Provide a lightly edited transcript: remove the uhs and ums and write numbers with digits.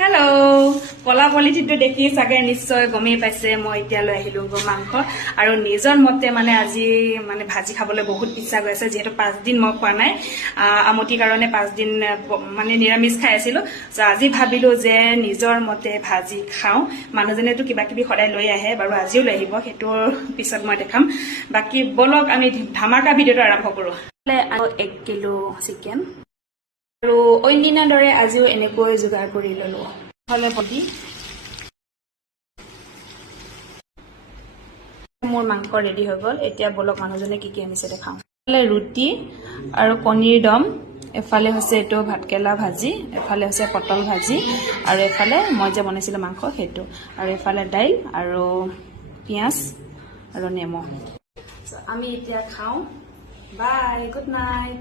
hello' কলা পলিথিনটো দেখি চাগে নিশ্চয় গমেই পাইছে মই এতিয়ালৈ আহিলো মাংস আৰু নিজৰ মতে মানে আজি মানে ভাজি খাবলৈ বহুত ইচ্ছা গৈ আছে যেহেতু 5 দিন মই খোৱা নাই আমটিৰ কাৰণে 5 দিন মানে নিৰামিষ খাই আছিলো সো আজি ভাবিলো যে নিজৰ মতে ভাজি খাওঁ মানুহজনেতো কিবা কিবি সদায় লৈ আহে বাৰু আজিও লৈ আহিব হেতুৰ পিছত মই দেখাম বাকি বলক আমি ধামাকা ভিডিওটো আৰম্ভ কৰো 1 কিলো চিকেন আৰু অন্যদিনাৰ দৰে আজিও এনেকৈ যোগাৰ কৰি ললো হলে পটি মোৰ মাংস ৰেডি হৈ গল এতিয়া বলক মানুহজনে কি কি আনিছে দেখাও ৰুটি আৰু কণীৰ দম এফালে হৈছে এটো ভাতকেলা ভাজি এফালে হৈছে পটল ভাজি আৰু এফালে মই যে বনাইছিলো মাংস হেতু আৰু এফালে দাইল আৰু পিয়াজ আৰু নেমু আমি এতিয়া খাও বাই গুড নাইট